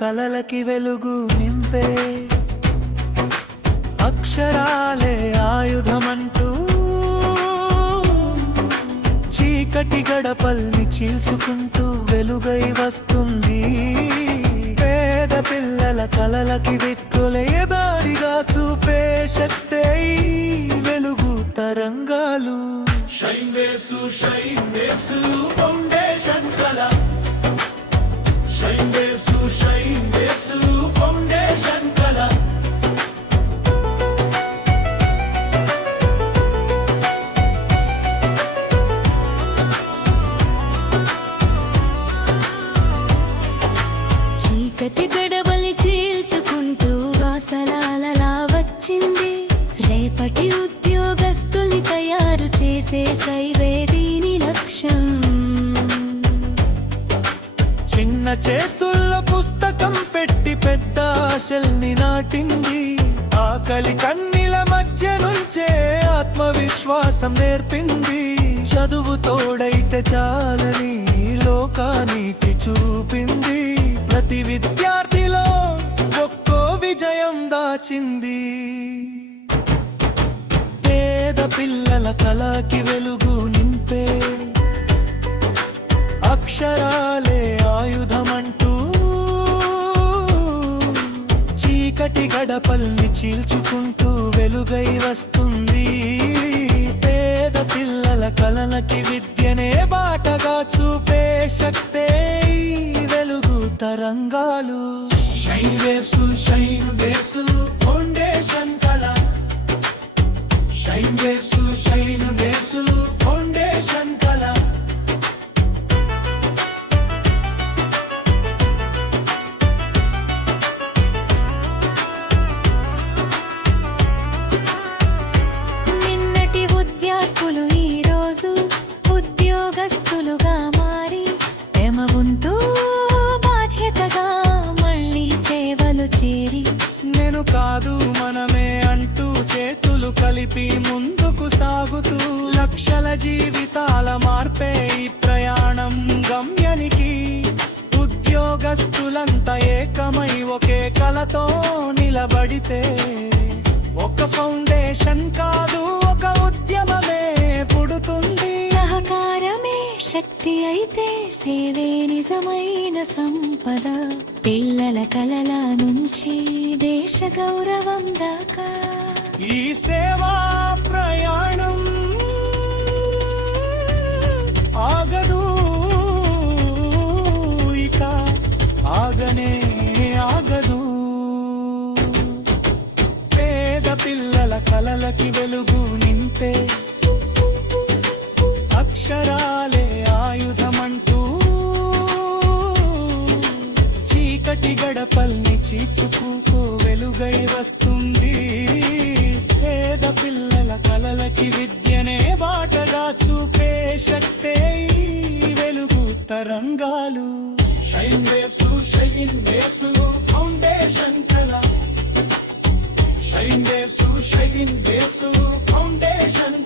కలలకి వెలుగు నింపే అక్షరాలే ఆయుధమంటూ చీకటి గడపల్ని చీల్చుకుంటూ వెలుగై వస్తుంది. పేద పిల్లల కలలకి విత్తులే దారిగా చూపే శక్తే వెలుగు తరంగాలు. షైన్ వేవ్స్ ఫౌండేషన్ కళ. షైన్ వేవ్స్ ఫౌండేషన్ కళ. చీకటి గడవలి చీల్చుకుంటూ ఆశలాలలా వచ్చింది. రేపటి ఉద్యోగస్తుల్ని తయారు చేసే సైవేదీని లక్ష్యం. చిన్న చేతుల్లో పుస్తకం పెట్టి పెద్ద ఆశల్ని నాటింది. ఆకలి కన్నీల మధ్య నుంచే ఆత్మవిశ్వాసం నేర్పింది. చదువు తోడైతే చాలని లోకానికి చూపింది. ప్రతి విద్యార్థిలో ఒక్కో విజయం దాచింది. పేద పిల్లల కళకి వెలుగు నింపే అక్షరాలే ఆయుధమంటూ చీకటి గడపల్ని చీల్చుకుంటూ వెలుగై వస్తుంది. పేద పిల్లల కలలకి విద్యనే బాటగా చూపే శక్తే వెలుగు తరంగాలు. షైన్ వేవ్స్ ఫౌండేషన్ కళ. షైన్ వేవ్స్ ఫౌండేషన్ కళ. నిన్నటి విద్యార్థులు ఈరోజు ఉద్యోగస్తులుగా మారి తమ వంతు బాధ్యతగా మళ్ళీ సేవలు చేరి నేను కాదు మనమే అంటూ చేతులు కలిపి ముందుకు సాగుతూ లక్షల జీవితాల మార్పే ఈ ప్రయాణం గమ్యానికి. ఉద్యోగస్తులంతా ఏకమై ఒకే కలతో నిలబడితే ఒక ఫౌండేషన్ కాదు ఒక ఉద్యమమే పుడుతుంది. సహకారమే శక్తి అయితే సేవే నిజమైన సంపద. పిల్లల కలల నుంచి దేశ గౌరవం దాకా ఈ సేవా ప్రయాణం ఆగదు, ఇక ఆగనే ఆగదు. పేద పిల్లల కలలకి వెలుగు నింపే అక్షరాలే ఆయుధమంటూ చీకటి గడపల్ని చీల్చుకుంటూ వెలుగై వస్తుంది. పేద పిల్లల కలలకి విద్యనే బాటగా చూపే శక్తే వెలుగు తరంగాలు. షైన్ వేవ్స్ ఫౌండేషన్ కళ. Shine waves foundation